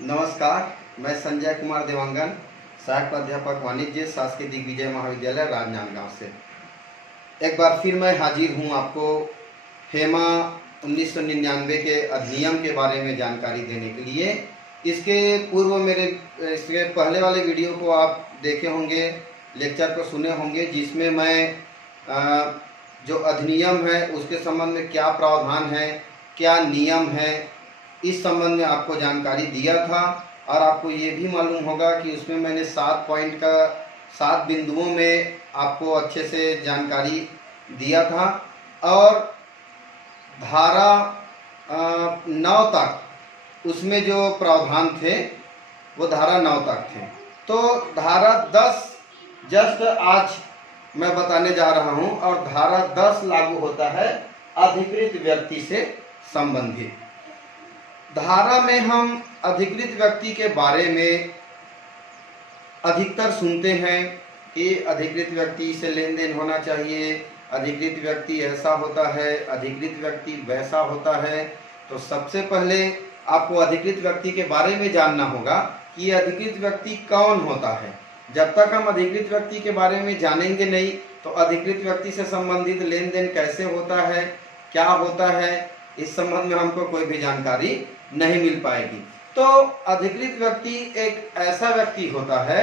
नमस्कार, मैं संजय कुमार देवांगन, सहायक प्राध्यापक वाणिज्य, शासकीय दिग्विजय महाविद्यालय, राजनांदगांव से एक बार फिर मैं हाजिर हूं आपको फेमा 1999 के अधिनियम के बारे में जानकारी देने के लिए। इसके पूर्व इसके पहले वाले वीडियो को आप देखे होंगे, लेक्चर को सुने होंगे, जिसमें मैं जो अधिनियम है उसके संबंध में क्या प्रावधान है, क्या नियम है, इस संबंध में आपको जानकारी दिया था। और आपको ये भी मालूम होगा कि उसमें मैंने 7 पॉइंट का 7 बिंदुओं में आपको अच्छे से जानकारी दिया था। और धारा 9 तक उसमें जो प्रावधान थे वो धारा 9 तक थे। तो धारा 10 जस्ट आज मैं बताने जा रहा हूं, और धारा 10 लागू होता है अधिकृत व्यक्ति से संबंधित। धारा में हम अधिकृत व्यक्ति के बारे में अधिकतर सुनते हैं कि अधिकृत व्यक्ति से लेन देन होना चाहिए, अधिकृत व्यक्ति ऐसा होता है, अधिकृत व्यक्ति वैसा होता है। तो सबसे पहले आपको अधिकृत व्यक्ति के बारे में जानना होगा कि अधिकृत व्यक्ति कौन होता है। जब तक हम अधिकृत व्यक्ति के बारे में जानेंगे नहीं तो अधिकृत व्यक्ति से संबंधित लेन देन कैसे होता है, क्या होता है, इस संबंध में हमको कोई भी जानकारी नहीं मिल पाएगी। तो अधिकृत व्यक्ति एक ऐसा व्यक्ति होता है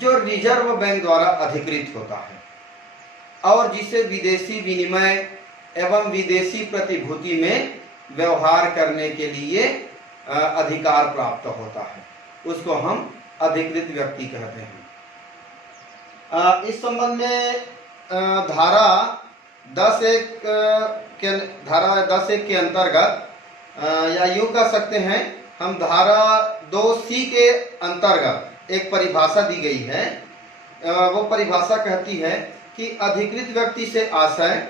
जो रिजर्व बैंक द्वारा अधिकृत होता है और जिसे विदेशी विनिमय एवं विदेशी प्रतिभूति में व्यवहार करने के लिए अधिकार प्राप्त होता है, उसको हम अधिकृत व्यक्ति कहते हैं। इस संबंध में धारा 10(1) के अंतर्गत या यूं कह सकते हैं, हम धारा 2C के अंतर्गत एक परिभाषा दी गई है। वो परिभाषा कहती है कि अधिकृत व्यक्ति से आशय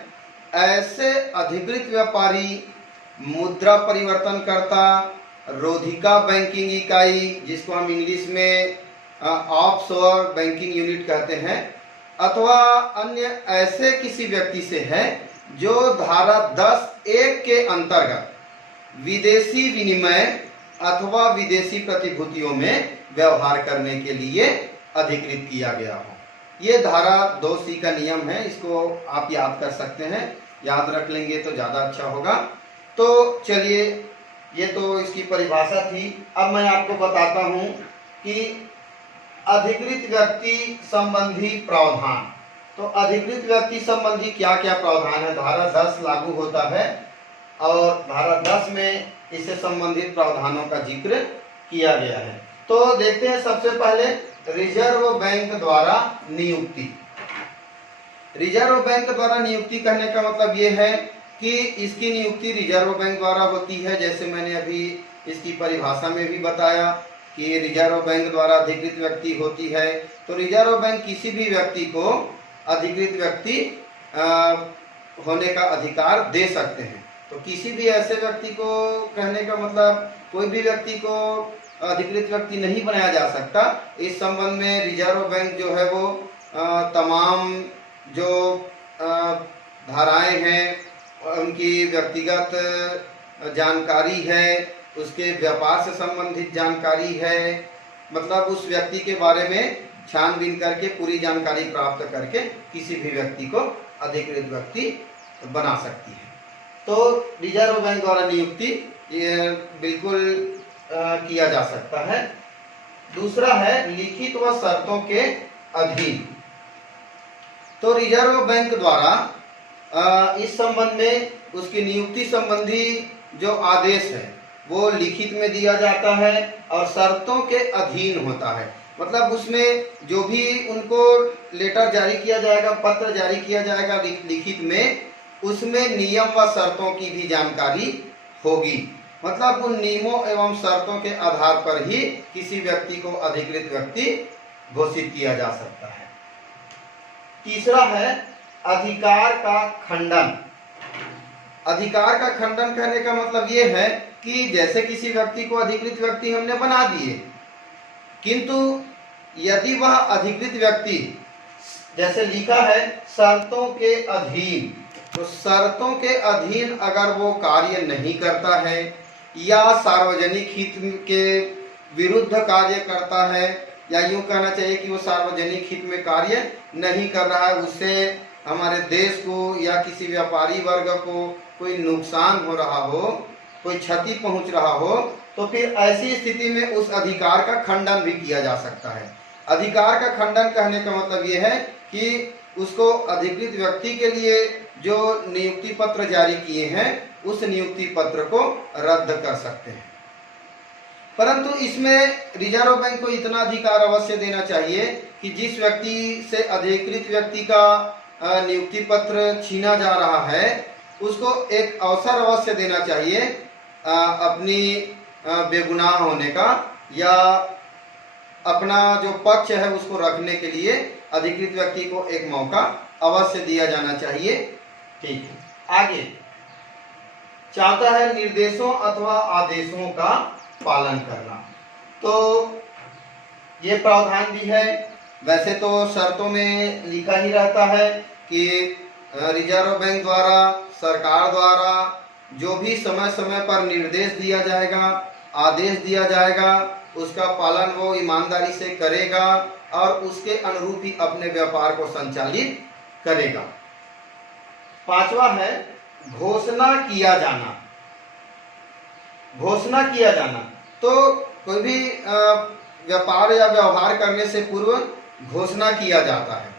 ऐसे अधिकृत व्यापारी, मुद्रा परिवर्तनकर्ता, रोधिका बैंकिंग इकाई, जिसको हम इंग्लिश में ऑफशोर बैंकिंग यूनिट कहते हैं, अथवा अन्य ऐसे किसी व्यक्ति से है जो धारा 10(1) के अंतर्गत विदेशी विनिमय अथवा विदेशी प्रतिभूतियों में व्यवहार करने के लिए अधिकृत किया गया हो। ये धारा 2C का नियम है, इसको आप याद कर सकते हैं, याद रख लेंगे तो ज़्यादा अच्छा होगा। तो चलिए, ये तो इसकी परिभाषा थी। अब मैं आपको बताता हूँ कि अधिकृत व्यक्ति संबंधी प्रावधान। तो अधिकृत व्यक्ति संबंधी क्या क्या प्रावधान है। धारा 10 लागू होता है और धारा 10 में इससे संबंधित प्रावधानों का जिक्र किया गया है। तो देखते हैं सबसे पहले रिजर्व बैंक द्वारा नियुक्ति। रिजर्व बैंक द्वारा नियुक्ति कहने का मतलब ये है कि इसकी नियुक्ति रिजर्व बैंक द्वारा होती है। जैसे मैंने अभी इसकी परिभाषा में भी बताया कि रिजर्व बैंक द्वारा अधिकृत व्यक्ति होती है। तो रिजर्व बैंक किसी भी व्यक्ति को अधिकृत व्यक्ति होने का अधिकार दे सकते हैं। तो किसी भी ऐसे व्यक्ति को कहने का मतलब कोई भी व्यक्ति को अधिकृत व्यक्ति नहीं बनाया जा सकता। इस संबंध में रिजर्व बैंक जो है वो तमाम जो धाराएं हैं, उनकी व्यक्तिगत जानकारी है, उसके व्यापार से संबंधित जानकारी है, मतलब उस व्यक्ति के बारे में छानबीन करके पूरी जानकारी प्राप्त करके किसी भी व्यक्ति को अधिकृत व्यक्ति बना सकती है। तो रिजर्व बैंक द्वारा नियुक्ति ये बिल्कुल किया जा सकता है। दूसरा है लिखित व शर्तों के अधीन। तो रिजर्व बैंक द्वारा इस संबंध में उसकी नियुक्ति संबंधी जो आदेश है वो लिखित में दिया जाता है और शर्तों के अधीन होता है। मतलब उसमें जो भी उनको लेटर जारी किया जाएगा, पत्र जारी किया जाएगा लिखित में, उसमें नियम व शर्तों की भी जानकारी होगी। मतलब उन नियमों एवं शर्तों के आधार पर ही किसी व्यक्ति को अधिकृत व्यक्ति घोषित किया जा सकता है। तीसरा है अधिकार का खंडन। अधिकार का खंडन कहने का मतलब ये है कि जैसे किसी व्यक्ति को अधिकृत व्यक्ति हमने बना दिए, किंतु यदि वह अधिकृत व्यक्ति, जैसे लिखा है शर्तों के अधीन, तो शर्तों के अधीन अगर वो कार्य नहीं करता है या सार्वजनिक हित के विरुद्ध कार्य करता है, या यूं कहना चाहिए कि वो सार्वजनिक हित में कार्य नहीं कर रहा है, उससे हमारे देश को या किसी व्यापारी वर्ग को कोई नुकसान हो रहा हो, कोई क्षति पहुंच रहा हो, तो फिर ऐसी स्थिति में उस अधिकार का खंडन भी किया जा सकता है। अधिकार का खंडन कहने का मतलब ये है कि उसको अधिकृत व्यक्ति के लिए जो नियुक्ति पत्र जारी किए हैं उस नियुक्ति पत्र को रद्द कर सकते हैं। परंतु इसमें रिजर्व बैंक को इतना अधिकार अवश्य देना चाहिए कि जिस व्यक्ति से अधिकृत व्यक्ति का नियुक्ति पत्र छीना जा रहा है उसको एक अवसर अवश्य देना चाहिए अपनी बेगुनाह होने का, या अपना जो पक्ष है उसको रखने के लिए अधिकृत व्यक्ति को एक मौका अवश्य दिया जाना चाहिए। ठीक है, आगे चाहता है निर्देशों अथवा आदेशों का पालन करना। तो ये प्रावधान भी है। वैसे तो शर्तों में लिखा ही रहता है कि रिजर्व बैंक द्वारा, सरकार द्वारा जो भी समय समय पर निर्देश दिया जाएगा, आदेश दिया जाएगा, उसका पालन वो ईमानदारी से करेगा और उसके अनुरूप ही अपने व्यापार को संचालित करेगा। पांचवा है घोषणा किया जाना। घोषणा किया जाना, तो कोई भी व्यापार या व्यवहार करने से पूर्व घोषणा किया जाता है।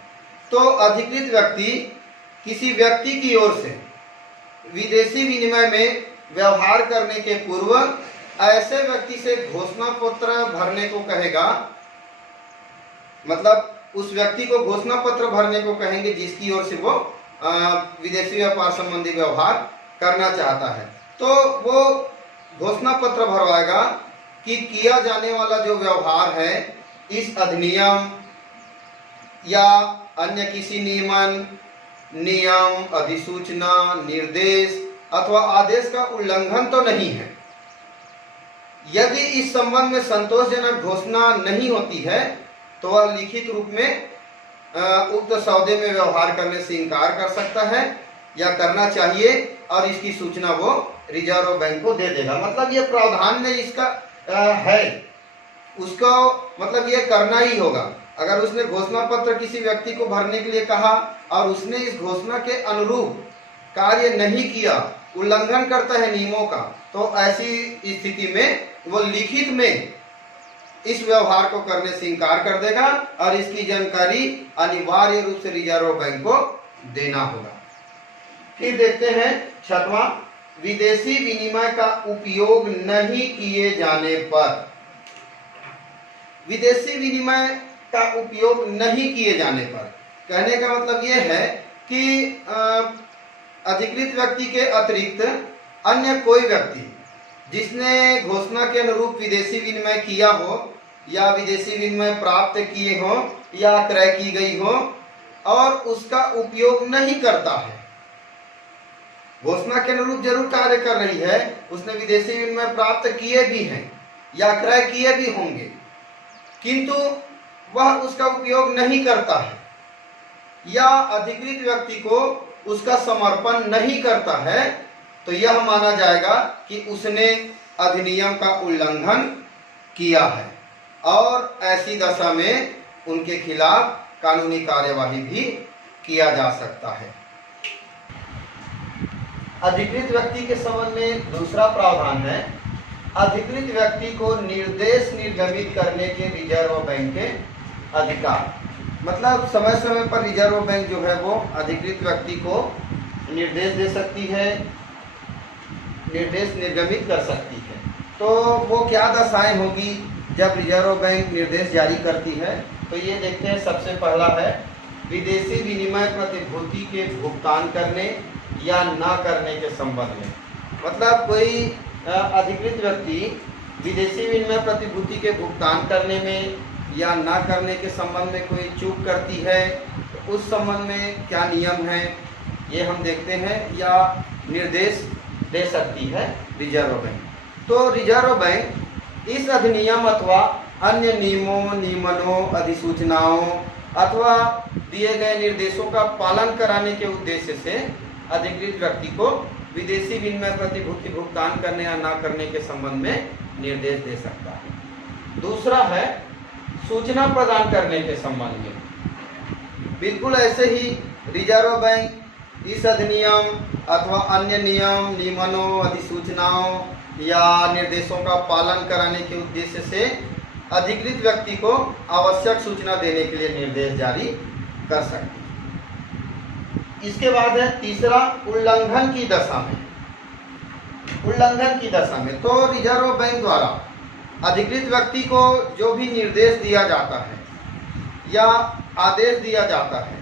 तो अधिकृत व्यक्ति किसी व्यक्ति की ओर से विदेशी विनिमय में व्यवहार करने के पूर्व ऐसे व्यक्ति से घोषणा पत्र भरने को कहेगा, मतलब उस व्यक्ति को घोषणा पत्र भरने को कहेंगे जिसकी ओर से वो विदेशी व्यापार संबंधी व्यवहार करना चाहता है। तो वो घोषणा पत्र भरवाएगा कि किया जाने वाला जो व्यवहार है इस अधिनियम या अन्य किसी नियमन, नियम, अधिसूचना, निर्देश अथवा आदेश का उल्लंघन तो नहीं है। यदि इस संबंध में संतोषजनक घोषणा नहीं होती है तो वह लिखित रूप में उक्त सौदे में व्यवहार करने से इनकार कर सकता है या करना चाहिए, और इसकी सूचना वो रिजर्व बैंक को दे देगा। मतलब ये प्रावधान में इसका है, उसको मतलब ये करना ही होगा। अगर उसने घोषणा पत्र किसी व्यक्ति को भरने के लिए कहा और उसने इस घोषणा के अनुरूप कार्य नहीं किया, उल्लंघन करता है नियमों का, तो ऐसी स्थिति में वो लिखित में इस व्यवहार को करने से इनकार कर देगा और इसकी जानकारी अनिवार्य रूप से रिजर्व बैंक को देना होगा। फिर देखते हैं छठवां, विदेशी विनिमय का उपयोग नहीं किए जाने पर। विदेशी विनिमय का उपयोग नहीं किए जाने पर कहने का मतलब यह है कि अधिकृत व्यक्ति के अतिरिक्त अन्य कोई व्यक्ति जिसने घोषणा के अनुरूप विदेशी विनिमय किया हो या विदेशी विनिमय प्राप्त किए हो या क्रय की गई हो और उसका उपयोग नहीं करता है, घोषणा के अनुरूप जरूर कार्य कर रही है, उसने विदेशी विनिमय प्राप्त किए भी हैं या क्रय किए भी होंगे, किंतु वह उसका उपयोग नहीं करता है या अधिकृत व्यक्ति को उसका समर्पण नहीं करता है, तो यह माना जाएगा कि उसने अधिनियम का उल्लंघन किया है और ऐसी दशा में उनके खिलाफ कानूनी कार्यवाही भी किया जा सकता है। अधिकृत व्यक्ति के संबंध में दूसरा प्रावधान है, अधिकृत व्यक्ति को निर्देश निर्गमित करने के रिजर्व बैंक के अधिकार। मतलब समय समय पर रिजर्व बैंक जो है वो अधिकृत व्यक्ति को निर्देश दे सकती है, निर्देश निर्गमित कर सकती है। तो वो क्या दशाएं होगी जब रिजर्व बैंक निर्देश जारी करती है, तो ये देखते हैं। सबसे पहला है विदेशी विनिमय प्रतिभूति के भुगतान करने या ना करने के संबंध में। मतलब कोई अधिकृत व्यक्ति विदेशी विनिमय प्रतिभूति के भुगतान करने में या ना करने के संबंध में कोई चूक करती है, तो उस संबंध में क्या नियम है ये हम देखते हैं, या निर्देश दे सकती है रिजर्व बैंक। तो रिजर्व बैंक इस अधिनियम अथवा अन्य नियमों, नियमनों, अधिसूचनाओं अथवा दिए गए निर्देशों का पालन कराने के उद्देश्य से अधिकृत व्यक्ति को विदेशी विनिमय प्रतिभूति भुगतान करने या ना करने के संबंध में निर्देश दे सकता है। दूसरा है सूचना प्रदान करने के संबंध में। बिल्कुल ऐसे ही रिजर्व बैंक इस अधिनियम अथवा अन्य नियम, नियमों, अधिसूचनाओं या निर्देशों का पालन कराने के उद्देश्य से अधिकृत व्यक्ति को आवश्यक सूचना देने के लिए निर्देश जारी कर सकती है। इसके बाद है तीसरा, उल्लंघन की दशा में। उल्लंघन की दशा में तो रिजर्व बैंक द्वारा अधिकृत व्यक्ति को जो भी निर्देश दिया जाता है या आदेश दिया जाता है,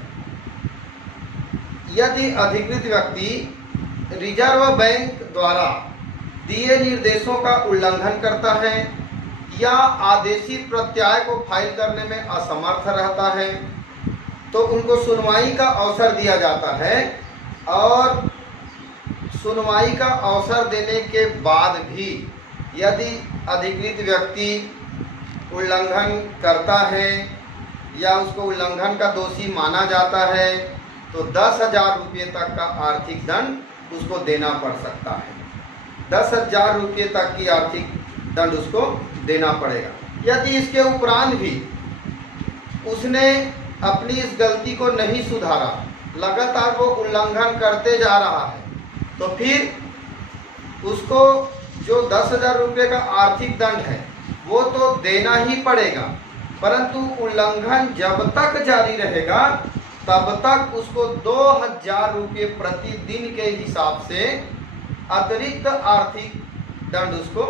यदि अधिकृत व्यक्ति रिजर्व बैंक द्वारा दिए निर्देशों का उल्लंघन करता है या आदेशित प्रत्यय को फाइल करने में असमर्थ रहता है, तो उनको सुनवाई का अवसर दिया जाता है और सुनवाई का अवसर देने के बाद भी यदि अधिकृत व्यक्ति उल्लंघन करता है या उसको उल्लंघन का दोषी माना जाता है तो 10,000 रुपये तक का आर्थिक दंड उसको देना पड़ सकता है। 10,000 रुपये तक की आर्थिक दंड उसको देना पड़ेगा। यदि इसके उपरांत भी उसने अपनी इस गलती को नहीं सुधारा, लगातार वो उल्लंघन करते जा रहा है, तो फिर उसको जो 10,000 रुपये का आर्थिक दंड है वो तो देना ही पड़ेगा, परंतु उल्लंघन जब तक जारी रहेगा तब तक उसको 2,000 रुपये प्रतिदिन के हिसाब से अतिरिक्त आर्थिक दंड उसको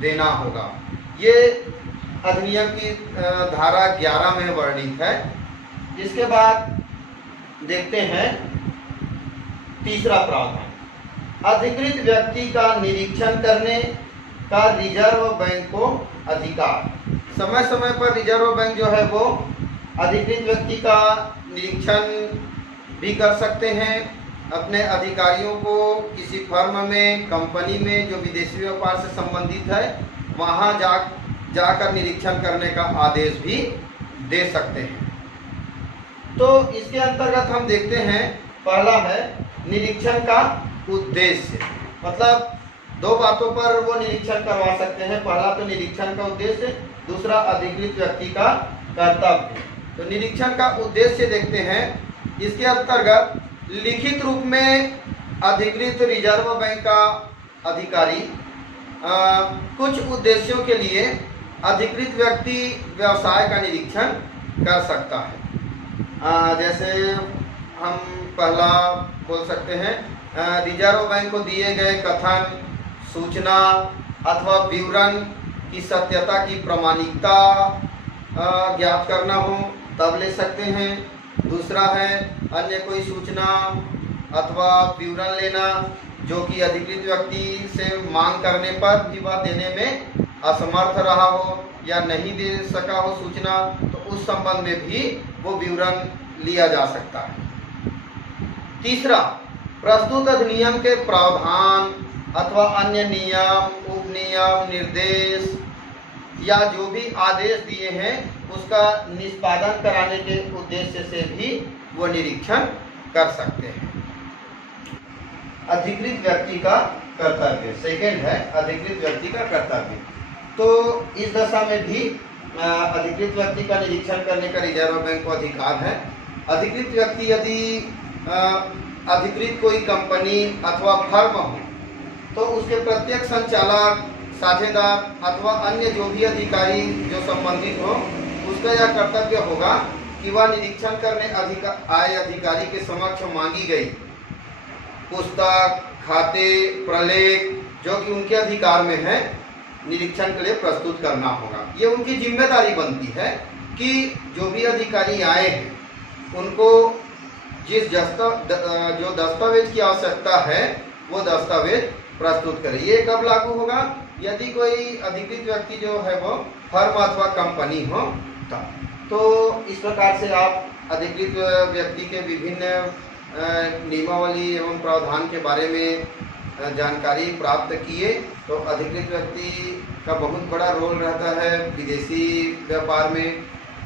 देना होगा। ये अधिनियम की धारा 11 में वर्णित है। इसके बाद देखते हैं तीसरा प्रावधान, अधिकृत व्यक्ति का निरीक्षण करने का रिजर्व बैंक को अधिकार। समय समय पर रिजर्व बैंक जो है वो अधिकृत व्यक्ति का निरीक्षण भी कर सकते हैं। अपने अधिकारियों को किसी फर्म में, कंपनी में जो विदेशी व्यापार से संबंधित है वहाँ जाकर निरीक्षण करने का आदेश भी दे सकते हैं। तो इसके अंतर्गत हम देखते हैं, पहला है निरीक्षण का उद्देश्य। मतलब दो बातों पर वो निरीक्षण करवा सकते हैं। पहला तो निरीक्षण का उद्देश्य, दूसरा अधिकृत व्यक्ति का कर्तव्य। तो निरीक्षण का उद्देश्य देखते हैं। इसके अंतर्गत लिखित रूप में अधिकृत रिजर्व बैंक का अधिकारी कुछ उद्देश्यों के लिए अधिकृत व्यक्ति व्यवसाय का निरीक्षण कर सकता है। जैसे हम पहला बोल सकते हैं, रिजर्व बैंक को दिए गए कथन, सूचना अथवा विवरण की सत्यता की प्रामाणिकता ज्ञात करना हो तब ले सकते हैं। दूसरा है अन्य कोई सूचना अथवा विवरण लेना जो कि अधिकृत व्यक्ति से मांग करने पर भी वह देने में असमर्थ रहा हो या नहीं दे सका हो सूचना, तो उस संबंध में भी वो विवरण लिया जा सकता है। तीसरा, प्रस्तुत अधिनियम के प्रावधान अथवा अन्य नियम, उपनियम, निर्देश या जो भी आदेश दिए हैं उसका निष्पादन कराने के उद्देश्य से भी वो निरीक्षण कर सकते हैं। अधिकृत व्यक्ति का कर्तव्य, सेकंड है अधिकृत व्यक्ति का कर्तव्य। तो इस दशा में भी अधिकृत व्यक्ति का निरीक्षण करने का रिजर्व बैंक को अधिकार है। अधिकृत व्यक्ति यदि अधिकृत कोई कंपनी अथवा फर्म हो तो उसके प्रत्येक संचालक, साझेदार अथवा अन्य जो भी अधिकारी जो संबंधित हो उसका यह कर्तव्य होगा कि वह निरीक्षण करने आए अधिकारी के समक्ष मांगी गई पुस्तक, खाते, प्रलेख जो कि उनके अधिकार में है निरीक्षण के लिए प्रस्तुत करना होगा। ये उनकी जिम्मेदारी बनती है कि जो भी अधिकारी आए हैं उनको जिस जो दस्तावेज की आवश्यकता है वो दस्तावेज प्रस्तुत करें। ये कब लागू होगा? यदि कोई अधिकृत व्यक्ति जो है वो फर्म अथवा कंपनी हो तब। तो इस प्रकार से आप अधिकृत व्यक्ति के विभिन्न नियमावली एवं प्रावधान के बारे में जानकारी प्राप्त किए। तो अधिकृत व्यक्ति का बहुत बड़ा रोल रहता है विदेशी व्यापार में।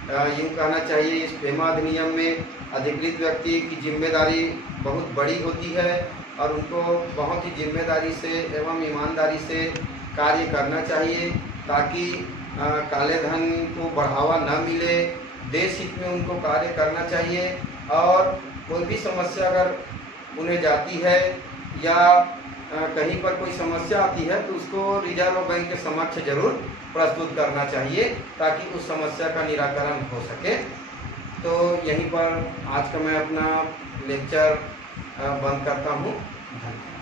यूँ कहना चाहिए इस फेमा अधिनियम में अधिकृत व्यक्ति की जिम्मेदारी बहुत बड़ी होती है और उनको बहुत ही जिम्मेदारी से एवं ईमानदारी से कार्य करना चाहिए ताकि काले धन को बढ़ावा न मिले, देश हित में उनको कार्य करना चाहिए। और कोई भी समस्या अगर उन्हें जाती है या कहीं पर कोई समस्या आती है तो उसको रिजर्व बैंक के समक्ष जरूर प्रस्तुत करना चाहिए ताकि उस समस्या का निराकरण हो सके। तो यहीं पर आज का मैं अपना लेक्चर बंद करता हूँ। धन्यवाद।